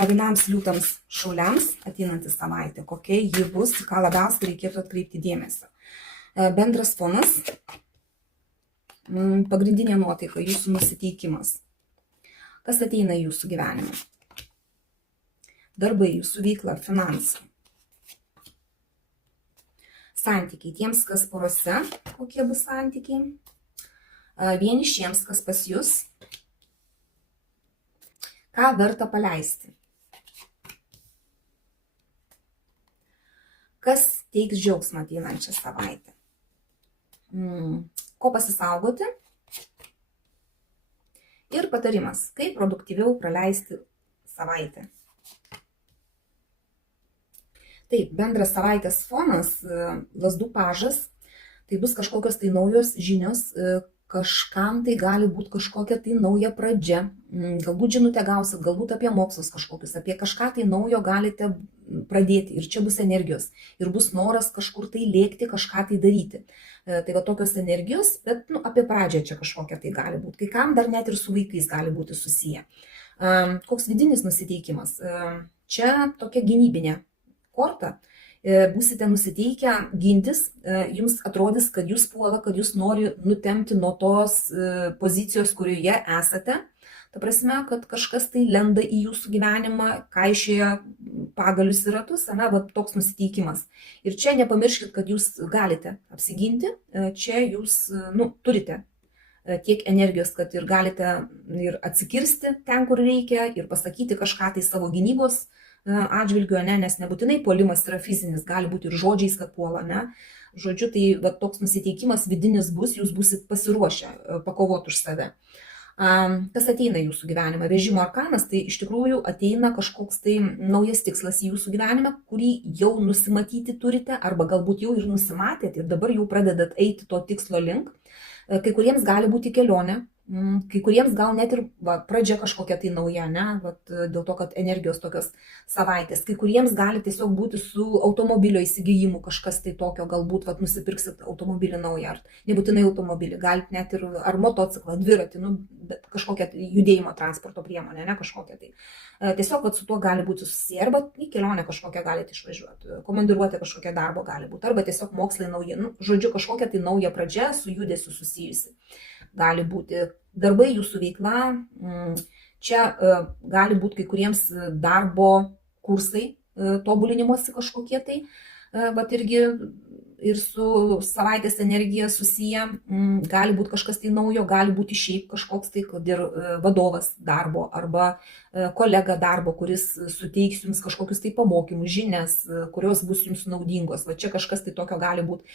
Avinams, liūtams, šauliams ateinanti savaitė, kokia ji bus, ką labiausiai reikėtų atkreipti dėmesį. Bendras fonas, pagrindinė nuotaika, jūsų nusiteikimas. Kas ateina į jūsų gyvenimą? Darbai, jūsų veikla, finansai. Santykiai, tiems, kas porose, kokie bus santykiai. Vienišiems, kas pas jus. Ką verta paleisti? Kas teiks džiaugsmą ateinančią savaitę? Ko pasisaugoti? Ir patarimas, kaip produktyviau praleisti savaitę. Taip, bendras savaitės fonas, lazdų pažas, tai bus kažkokios tai naujos žinios, kažkam tai gali būti kažkokia tai nauja pradžia, galbūt žinutę gausit, galbūt apie mokslus kažkokius, apie kažką tai naujo galite pradėti ir čia bus energijos ir bus noras kažkur tai lėkti, kažką tai daryti. Tai va tokios energijos, bet apie pradžią čia kažkokia tai gali būti, kai kam dar net ir su vaikais gali būti susiję. Koks vidinis nusiteikimas? Čia tokia gynybinė korta. Būsite nusiteikę gintis, jums atrodys, kad jūs puola, kad jūs nori nutempti nuo tos pozicijos, kurioje esate. Ta prasme, kad kažkas tai lenda į jūsų gyvenimą, kaišioja pagalius į ratus, va toks nusiteikimas. Ir čia nepamirškit, kad jūs galite apsiginti, čia jūs turite tiek energijos, kad ir galite ir atsikirsti ten, kur reikia, ir pasakyti kažką tai savo gynybos atžvilgiu, nes nebūtinai puolimas yra fizinis, gali būti ir žodžiais, kad puola, Žodžiu, tai va, toks nusiteikimas vidinis bus, jūs busit pasiruošę pakovoti už save. Kas ateina į jūsų gyvenimą? Vežimo arkanas, tai iš tikrųjų ateina kažkoks tai naujas tikslas į jūsų gyvenimą, kurį jau nusimatyti turite, arba galbūt jau ir nusimatėt ir dabar jau pradedat eiti to tikslo link. Kai kuriems gali būti kelionė, kai kuriems gal net ir pradžia kažkokia tai nauja, dėl to, kad energijos tokios savaitės. Kai kuriems gali tiesiog būti su automobilio įsigijimu kažkas tai tokio, galbūt nusipirksit automobilį naują, ar nebūtinai automobilį, galite net ir ar motociklą, dviratį, bet kažkokią judėjimo transporto priemonę, kažkokią tai. Tiesiog su tuo gali būti susiję, arba į kelionę kažkokią galite išvažiuoti, komandiruotė kažkokia darbo gali būti, arba tiesiog mokslai nauji, žodžiu, kažkokia tai nauja pradžia su judesiu susijusi. Gali būti darbai, jūsų veikla, čia gali būti kai kuriems darbo kursai, tobulinimosi kažkokie tai, bet irgi ir su savaitės energija susiję, gali būti kažkas tai naujo, gali būti šiaip kažkoks tai, kad ir vadovas darbo arba kolega darbo, kuris suteiks jums kažkokius tai pamokymus, žinias, kurios bus jums naudingos. Va čia kažkas tai tokio gali būti.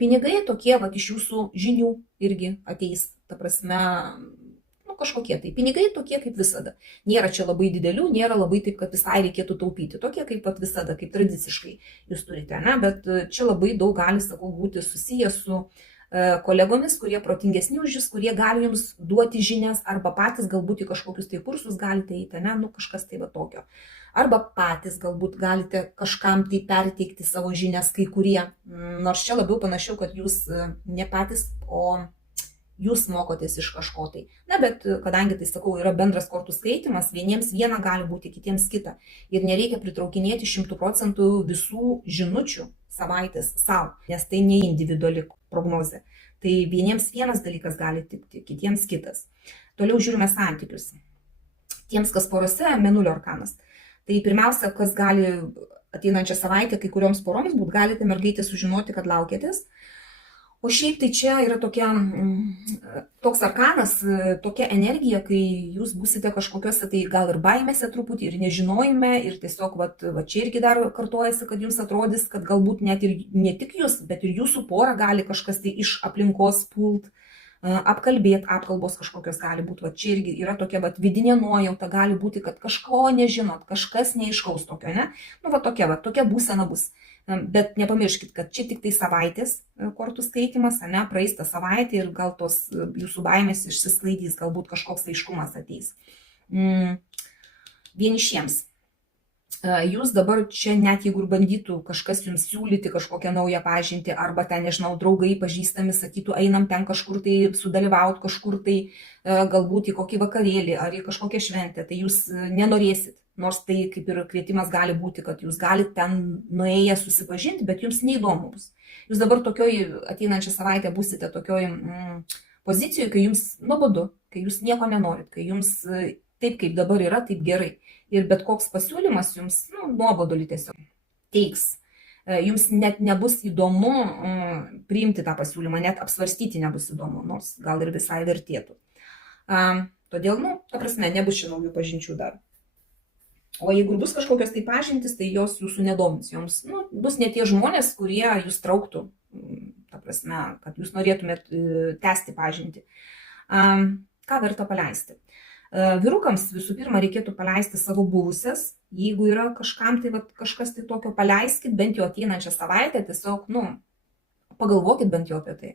Pinigai tokie iš jūsų žinių irgi ateis, ta prasme, kažkokie tai pinigai tokie kaip visada. Nėra čia labai didelių, nėra labai taip, kad visai reikėtų taupyti. Tokie kaip visada, kaip tradiciškai jūs turite, bet čia labai daug gali, būti susiję su kolegomis, kurie protingesni už jūs, kurie gali jums duoti žinias, arba patys galbūt į kažkokius tai kursus galite eiti, kažkas tai tokio. Arba patys galbūt galite kažkam tai perteikti savo žinias, kai kurie, nors čia labiau panašiau, kad jūs ne patys, o jūs mokotės iš kažko tai. Bet kadangi tai, yra bendras kortų skaitimas, vieniems viena gali būti, kitiems kita. Ir nereikia pritraukinėti 100% visų žinučių savaitės savo, nes tai ne individuali prognozė. Tai vieniems vienas dalykas gali tikti, kitiems kitas. Toliau žiūrime santykius. Tiems, kas porose, Mėnulio arkanas. Tai pirmiausia, kas gali ateinančią savaitę, kai kurioms poroms būt, galite mergaitė sužinoti, kad laukiatės. O šiaip tai čia yra toks arkanas, tokia energija, kai jūs būsite kažkokiuose tai gal ir baimėse truputį, ir nežinojime, ir tiesiog čia irgi dar kartojasi, kad jums atrodys, kad galbūt net ir ne tik jūs, bet ir jūsų pora gali kažkas tai iš aplinkos pult, apkalbėti, apkalbos kažkokios gali būti. Čia irgi yra tokia vidinė nuojauta, gali būti, kad kažko nežinot, kažkas neaiškaus tokio, tokia būsena bus. Bet nepamirškit, kad čia tik tai savaitės kortų skaitimas, praeis tą savaitę ir gal tos jūsų baimės išsisklaidys, galbūt kažkoks aiškumas ateis. Vienišiems. Jūs dabar čia net jeigu ir bandytų kažkas jums siūlyti kažkokią naują pažintį, arba ten, nežinau, draugai pažįstami sakytų, einam ten kažkur tai sudalyvauti, kažkur tai galbūt į kokį vakarėlį ar į kažkokią šventę, tai jūs nenorėsit. nors tai kaip ir kvietimas gali būti, kad jūs galite ten nuėję susipažinti, bet jums neįdomu bus. Jūs dabar tokioj ateinančią savaitę būsite tokioj pozicijoje, kai jums nuobodu, kai jūs nieko nenorit, kai jums taip kaip dabar yra, taip gerai. Ir bet koks pasiūlymas jums nuobodulį tiesiog teiks. Jums net nebus įdomu priimti tą pasiūlymą, net apsvarstyti nebus įdomu, nors gal ir visai vertėtų. Todėl, ta prasme, nebus čia naujų pažinčių dar. O jeigu bus kažkokios tai pažintis, tai jos jūsų nedomins. Joms bus ne tie žmonės, kurie jūs trauktų, ta prasme, kad jūs norėtumėt tęsti pažintį. Ką verta paleisti? Vyrukams visų pirma reikėtų paleisti savo buvusias. Jeigu yra kažkam tai kažkas tai tokio, paleiskit bent jau ateinančią savaitę, tiesiog, pagalvokit bent jau apie tai.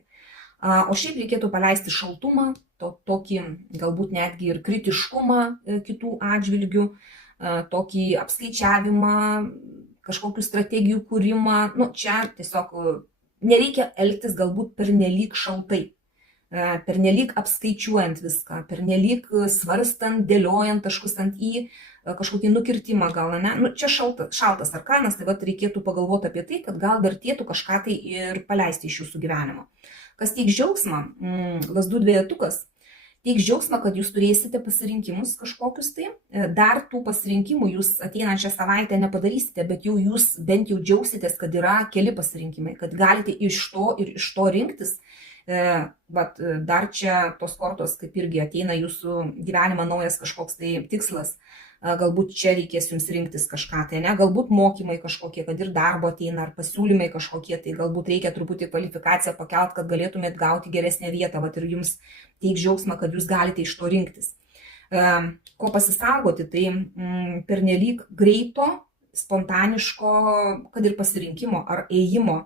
O šiaip reikėtų paleisti šaltumą, tokį galbūt netgi ir kritiškumą kitų atžvilgių, tokį apskaičiavimą, kažkokių strategijų kūrimą. Čia tiesiog nereikia elgtis galbūt pernelyg šaltai, pernelyg apskaičiuojant viską, pernelyg svarstant, dėliojant taškus ant į, kažkokį nukirtimą gal, ne? Čia šaltas arkanas, tai reikėtų pagalvoti apie tai, kad gal vertėtų kažką tai ir paleisti iš jūsų gyvenimo. Kas teiks džiaugsmą, lazdų dvejetukas, teiks džiaugsmą, kad jūs turėsite pasirinkimus kažkokius tai. Dar tų pasirinkimų jūs ateinančią savaitę nepadarysite, bet jau jūs bent jau džiaugsitės, kad yra keli pasirinkimai, kad galite iš to ir iš to rinktis. Dar čia tos kortos kaip irgi ateina jūsų gyvenimą naujas kažkoks tai tikslas. Galbūt čia reikės jums rinktis kažką tai, ne? Galbūt mokymai kažkokie, kad ir darbo ateina, ar pasiūlymai kažkokie, tai galbūt reikia truputį kvalifikaciją pakelt, kad galėtumėt gauti geresnę vietą, ir jums teiks džiaugsmą, kad jūs galite iš to rinktis. Ko pasisaugoti, tai pernelyg greito, spontaniško, kad ir pasirinkimo ar ėjimo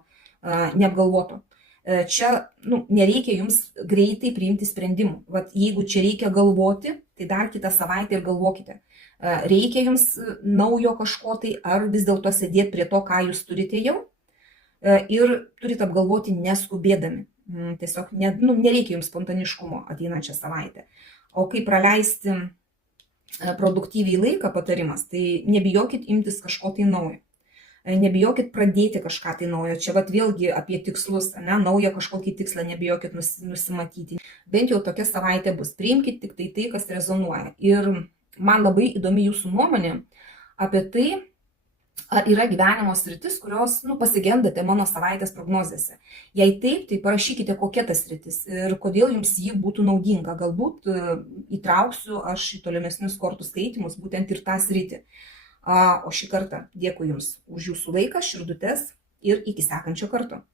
neapgalvoto. Čia nereikia jums greitai priimti sprendimų. Jeigu čia reikia galvoti, tai dar kitą savaitę ir galvokite. Reikia jums naujo kažko tai, ar vis dėlto sėdėti prie to, ką jūs turite jau, ir turite apgalvoti neskubėdami. Tiesiog nereikia jums spontaniškumo ateinančią savaitę. O kaip praleisti produktyviai laiką patarimas, tai nebijokit imtis kažko tai naujo. Nebijokit pradėti kažką tai naujo. Čia vėlgi apie tikslus, naują kažkokį tikslą nebijokit nusimatyti. Bent jau tokia savaitė bus. Priimkit tik tai, kas rezonuoja. Ir man labai įdomi jūsų nuomonė apie tai, ar yra gyvenimo sritis, kurios pasigendate mano savaitės prognozėse. Jei taip, tai parašykite, kokia ta sritis ir kodėl jums ji būtų naudinga. Galbūt įtrauksiu aš į tolimesnius kortų skaitymus būtent ir tą sritį. O šį kartą dėkui jums už jūsų laiką, širdutes ir iki sekančio karto.